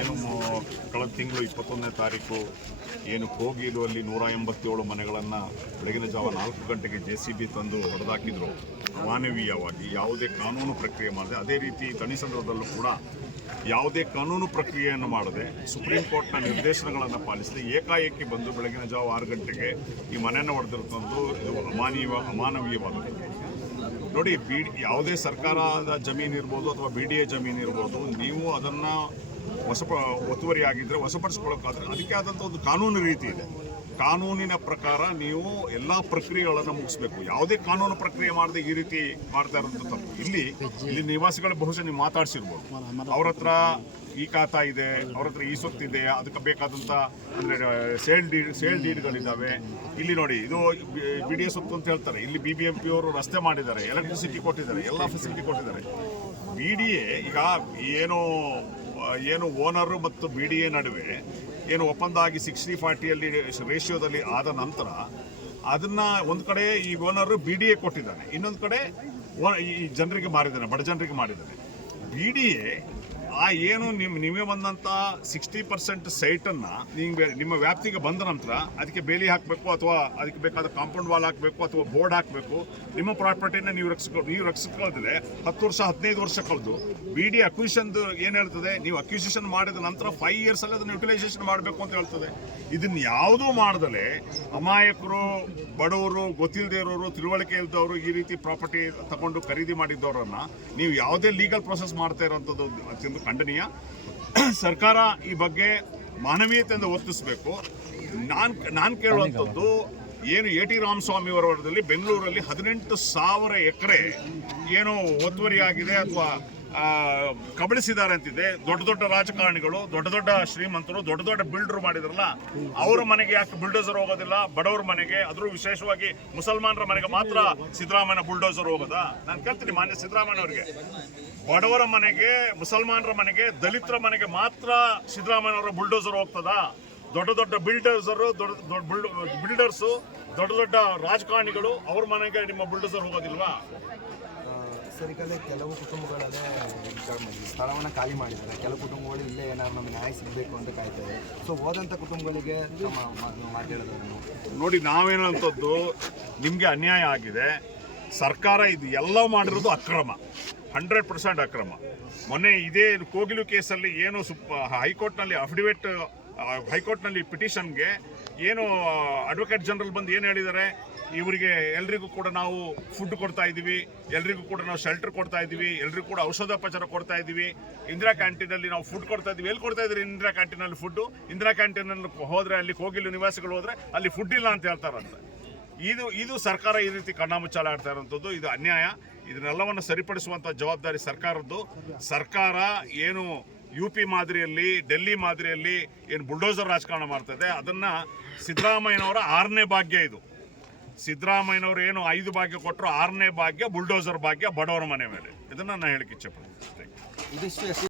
ಏನು ಕಳೆದ ತಿಂಗಳು ಇಪ್ಪತ್ತೊಂದನೇ ತಾರೀಕು ಏನು ಕೋಗಿಲು ಅಲ್ಲಿ ನೂರ ಎಂಬತ್ತೇಳು ಮನೆಗಳನ್ನು ಬೆಳಗಿನ ಜಾವ ನಾಲ್ಕು ಗಂಟೆಗೆ ಜೆ ಸಿ ಬಿ ತಂದು ಹೊಡೆದಾಕಿದ್ರು. ಮಾನವೀಯವಾಗಿ ಯಾವುದೇ ಕಾನೂನು ಪ್ರಕ್ರಿಯೆ ಮಾಡದೆ, ಅದೇ ರೀತಿ ತಣಿಸಂದ್ರದಲ್ಲೂ ಕೂಡ ಯಾವುದೇ ಕಾನೂನು ಪ್ರಕ್ರಿಯೆಯನ್ನು ಮಾಡದೆ ಸುಪ್ರೀಂ ಕೋರ್ಟ್ನ ನಿರ್ದೇಶನಗಳನ್ನು ಪಾಲಿಸದೆ ಏಕಾಏಕಿ ಬಂದು ಬೆಳಗಿನ ಜಾವ ಆರು ಗಂಟೆಗೆ ಈ ಮನೆಯನ್ನು ಹೊಡೆದಿರುತ್ತಂದು ಇದು ಅಮಾನೀಯ ಅಮಾನವೀಯವಾದದ್ದು. ನೋಡಿ, ಬಿ ಯಾವುದೇ ಸರ್ಕಾರದ ಜಮೀನು ಇರ್ಬೋದು ಅಥವಾ ಬಿ ಡಿ ಎ ಜಮೀನು ಇರ್ಬೋದು, ನೀವು ಅದನ್ನು ಹೊಸಪ ಒತ್ತುವರಿ ಆಗಿದ್ದರೆ ವಶಪಡಿಸ್ಕೊಳ್ಳೋಕ್ಕಾದ್ರೆ ಅದಕ್ಕೆ ಆದಂಥ ಒಂದು ಕಾನೂನು ರೀತಿ ಇದೆ. ಕಾನೂನಿನ ಪ್ರಕಾರ ನೀವು ಎಲ್ಲ ಪ್ರಕ್ರಿಯೆಗಳನ್ನು ಮುಗಿಸ್ಬೇಕು. ಯಾವುದೇ ಕಾನೂನು ಪ್ರಕ್ರಿಯೆ ಮಾಡದೆ ಈ ರೀತಿ ಮಾಡ್ತಾ ಇರೋದು ತಪ್ಪು. ಇಲ್ಲಿ ಇಲ್ಲಿ ನಿವಾಸಿಗಳ ಬಹುಶಃ ನೀವು ಮಾತಾಡಿಸಿರ್ಬೋದು. ಅವ್ರ ಹತ್ರ ಈ ಖಾತಾ ಇದೆ, ಅವ್ರ ಹತ್ರ ಈ ಸೊತ್ತಿದೆ ಅದಕ್ಕೆ ಬೇಕಾದಂಥ ಅಂದರೆ, ಸೇಲ್ ಡೀಡ್ ಸೇಲ್ ಡೀಡ್ಗಳಿದ್ದಾವೆ ಇಲ್ಲಿ ನೋಡಿ, ಇದು ಬಿ ಡಿ ಎ ಸೊತ್ತು ಅಂತ ಹೇಳ್ತಾರೆ. ಇಲ್ಲಿ ಬಿ ಬಿ ಎಂ ಪಿ ಅವರು ರಸ್ತೆ ಮಾಡಿದ್ದಾರೆ, ಎಲೆಕ್ಟ್ರಿಸಿಟಿ ಕೊಟ್ಟಿದ್ದಾರೆ, ಎಲ್ಲ ಫೆಸಿಲಿಟಿ ಕೊಟ್ಟಿದ್ದಾರೆ. ಬಿ ಡಿ ಎ ಈಗ ಏನು ಏನು ಓನರು ಮತ್ತು ಬಿ ಡಿ ಎ ನಡುವೆ ಏನು ಒಪ್ಪಂದ ಆಗಿ ಸಿಕ್ಸ್ಟಿ ಫಾರ್ಟಿಯಲ್ಲಿ ರೇಷಿಯೋದಲ್ಲಿ ಆದ ನಂತರ ಅದನ್ನ ಒಂದು ಕಡೆ ಈ ಓನರ್ ಬಿ ಡಿ ಎ ಕೊಟ್ಟಿದ್ದಾನೆ. ಇನ್ನೊಂದು ಕಡೆ ಈ ಜನರಿಗೆ ಮಾರಿದ್ದಾನೆ, ಬಡ ಜನರಿಗೆ ಮಾಡಿದ್ದಾನೆ ಬಿ ಡಿ ಎ ಆ ಏನು ನಿಮ್ ನಿಮಗೆ ಬಂದಂಥ ಸಿಕ್ಸ್ಟಿ ಪರ್ಸೆಂಟ್ ಸೈಟನ್ನು ಅನ್ನ ನಿಮ್ಮ ವ್ಯಾಪ್ತಿಗೆ ಬಂದ ನಂತರ ಅದಕ್ಕೆ ಬೇಲಿ ಹಾಕಬೇಕು ಅಥವಾ ಅದಕ್ಕೆ ಬೇಕಾದ ಕಾಂಪೌಂಡ್ ವಾಲ್ ಹಾಕಬೇಕು ಅಥವಾ ಬೋರ್ಡ್ ಹಾಕಬೇಕು, ನಿಮ್ಮ ಪ್ರಾಪರ್ಟಿನ ನೀವು ರಕ್ಷಿಸ್ಕೊ ನೀವು ರಕ್ಷಿಸ್ಕೊಳ್ಳೋದ್ರೆ ಹತ್ತು ವರ್ಷ, ಹದಿನೈದು ವರ್ಷ ಕಳೆದು ಬಿ ಡಿ ಅಕ್ವಿಷನ್ ಏನು ಹೇಳ್ತದೆ? ನೀವು ಅಕ್ವಿಸಿಷನ್ ಮಾಡಿದ ನಂತರ ಫೈವ್ ಇಯರ್ಸ್ ಅಲ್ಲಿ ಅದನ್ನು ಯುಟಿಲೈಸೇಷನ್ ಮಾಡಬೇಕು ಅಂತ ಹೇಳ್ತದೆ. ಇದನ್ನ ಯಾವುದೂ ಮಾಡದಲೆ ಅಮಾಯಕರು, ಬಡವರು ಗೊತ್ತಿಲ್ಲದೆ ಇರೋರು, ತಿಳುವಳಿಕೆ ಇದ್ದವರು ಈ ರೀತಿ ಪ್ರಾಪರ್ಟಿ ತಗೊಂಡು ಖರೀದಿ ಮಾಡಿದ್ದವರನ್ನ ನೀವು ಯಾವುದೇ ಲೀಗಲ್ ಪ್ರೊಸೆಸ್ ಮಾಡ್ತಾ ಇರೋಂಥದ್ದು ಅತ್ಯಂತ ಖಂಡನೀಯ. ಸರ್ಕಾರ ಈ ಬಗ್ಗೆ ಮಾನವೀಯತೆಯಿಂದ ವರ್ತಿಸಬೇಕು. ನಾನ್, ನಾನು ಕೇಳುವಂಥದ್ದು ಏನು ಎ ಟಿ ರಾಮಸ್ವಾಮಿ ಅವರ ಬೆಂಗಳೂರಲ್ಲಿ ಹದಿನೆಂಟು ಸಾವಿರ ಎಕರೆ ಏನು ಒತ್ತುವರಿಯಾಗಿದೆ ಅಥವಾ ಕಬಳಿಸಿದ್ದಾರೆ ಅಂತಿದೆ ದೊಡ್ಡ ದೊಡ್ಡ ರಾಜಕಾರಣಿಗಳು, ದೊಡ್ಡ ದೊಡ್ಡ ಶ್ರೀಮಂತರು, ದೊಡ್ಡ ದೊಡ್ಡ ಬಿಲ್ಡರ್ ಮಾಡಿದ್ರಲ್ಲ, ಅವರ ಮನೆಗೆ ಯಾಕೆ ಬುಲ್ಡೋಸರ್ ಹೋಗೋದಿಲ್ಲ? ಬಡವರ ಮನೆಗೆ ಅದ್ರೂ ವಿಶೇಷವಾಗಿ ಮುಸಲ್ಮಾನರ ಮನೆಗೆ ಮಾತ್ರ ಸಿದ್ದರಾಮಯ್ಯ ಬುಲ್ಡೋಸರ್ ಹೋಗೋದಾ? ನಾನು ಕೇಳ್ತೀನಿ ಮಾನ್ಯ ಸಿದ್ದರಾಮಯ್ಯ ಅವರಿಗೆ. ಬಡವರ ಮನೆಗೆ, ಮುಸಲ್ಮಾನರ ಮನೆಗೆ, ದಲಿತರ ಮನೆಗೆ ಮಾತ್ರ ಸಿದ್ದರಾಮಯ್ಯ ಅವರ ಬುಲ್ಡೋಸರ್ ಹೋಗ್ತದಾ? ದೊಡ್ಡ ದೊಡ್ಡ ಬಿಲ್ಡರ್ಸರು ದೊಡ್ಡ ದೊಡ್ಡ ಬಿಲ್ಡರ್ಸು ದೊಡ್ಡ ದೊಡ್ಡ ರಾಜಕಾರಣಿಗಳು, ಅವ್ರ ಮನೆಗೆ ನಿಮ್ಮ ಬುಲ್ಡೋಸರ್ ಹೋಗೋದಿಲ್ವಾ? ಸರ್ ಈಗಲೇ ಕೆಲವು ಕುಟುಂಬಗಳಲ್ಲೇ ಸ್ಥಳವನ್ನು ಖಾಲಿ ಮಾಡಿದ್ದಾರೆ. ಕೆಲವು ಕುಟುಂಬಗಳು ಇಲ್ಲೇ ಏನಾದ್ರು ನಮಗೆ ನ್ಯಾಯ ಸಿಗಬೇಕು ಅಂತ ಕಾಯ್ತಾರೆ ಸೊ ಹೋದಂಥ ಕುಟುಂಬಗಳಿಗೆ ನಮ್ಮ ಮಾತಾಡೋದನ್ನು ನೋಡಿ ನಾವೇನಂಥದ್ದು ನಿಮಗೆ ಅನ್ಯಾಯ ಆಗಿದೆ. ಸರ್ಕಾರ ಇದು ಎಲ್ಲ ಮಾಡಿರೋದು ಅಕ್ರಮ. ಹಂಡ್ರೆಡ್ ಪರ್ಸೆಂಟ್ ಅಕ್ರಮ. ಮೊನ್ನೆ ಇದೇ ಕೋಗಿಲು ಕೇಸಲ್ಲಿ ಏನು ಸುಪ್ ಹೈಕೋರ್ಟ್ನಲ್ಲಿ ಅಫಿಡವಿಟ್ ಹೈಕೋರ್ಟ್ನಲ್ಲಿ ಪಿಟಿಷನ್ಗೆ ಏನು ಅಡ್ವೊಕೇಟ್ ಜನರಲ್ ಬಂದು ಏನು ಹೇಳಿದ್ದಾರೆ ಇವರಿಗೆ ಎಲ್ರಿಗೂ ಕೂಡ ನಾವು ಫುಡ್ ಕೊಡ್ತಾ ಇದ್ದೀವಿ, ಎಲ್ರಿಗೂ ಕೂಡ ನಾವು ಶೆಲ್ಟರ್ ಕೊಡ್ತಾ ಇದ್ದೀವಿ, ಎಲ್ರಿಗೂ ಕೂಡ ಔಷಧೋಪಚಾರ ಕೊಡ್ತಾ ಇದ್ದೀವಿ. ಇಂದಿರಾ ಕ್ಯಾಂಟೀನಲ್ಲಿ ನಾವು ಫುಡ್ ಕೊಡ್ತಾ ಇದ್ದೀವಿ. ಎಲ್ಲಿ ಕೊಡ್ತಾ ಇದ್ರಿ ಇಂದಿರಾ ಕ್ಯಾಂಟೀನಲ್ಲಿ ಫುಡ್ಡು ಇಂದಿರಾ ಕ್ಯಾಂಟೀನಲ್ಲಿ ಹೋದ್ರೆ, ಅಲ್ಲಿ ಕೋಗಿಲು ನಿವಾಸಿಗಳು ಹೋದ್ರೆ ಅಲ್ಲಿ ಫುಡ್ ಇಲ್ಲ ಅಂತ ಹೇಳ್ತಾರಂತೆ ಇದು ಇದು ಸರ್ಕಾರ ಈ ರೀತಿ ಕಣ್ಣಾಮುಚ್ಚಾಲ ಆಡ್ತಾ ಇರೋಂಥದ್ದು. ಇದು ಅನ್ಯಾಯ. ಇದನ್ನೆಲ್ಲವನ್ನು ಸರಿಪಡಿಸುವಂಥ ಜವಾಬ್ದಾರಿ ಸರ್ಕಾರದ್ದು. ಸರ್ಕಾರ ಏನು ಯು ಪಿ ಮಾದರಿಯಲ್ಲಿ, ಡೆಲ್ಲಿ ಮಾದರಿಯಲ್ಲಿ ಏನು ಬುಲ್ಡೋಸರ್ ರಾಜಕಾರಣ ಮಾಡ್ತದೆ ಅದನ್ನ ಸಿದ್ದರಾಮಯ್ಯನವರ ಆರನೇ ಭಾಗ್ಯ ಇದು. ಸಿದ್ದರಾಮಯ್ಯನವರು ಏನು ಐದು ಭಾಗ್ಯ ಕೊಟ್ಟರು ಆರನೇ ಭಾಗ್ಯ ಬುಲ್ಡೋಸರ್ ಭಾಗ್ಯ ಬಡವರ ಮನೆ ಮೇಲೆ. ಇದನ್ನ ನಾನು ಹೇಳಕ್ಕೆ ಇಚ್ಛೆ ಪಡ್ತೀನಿ.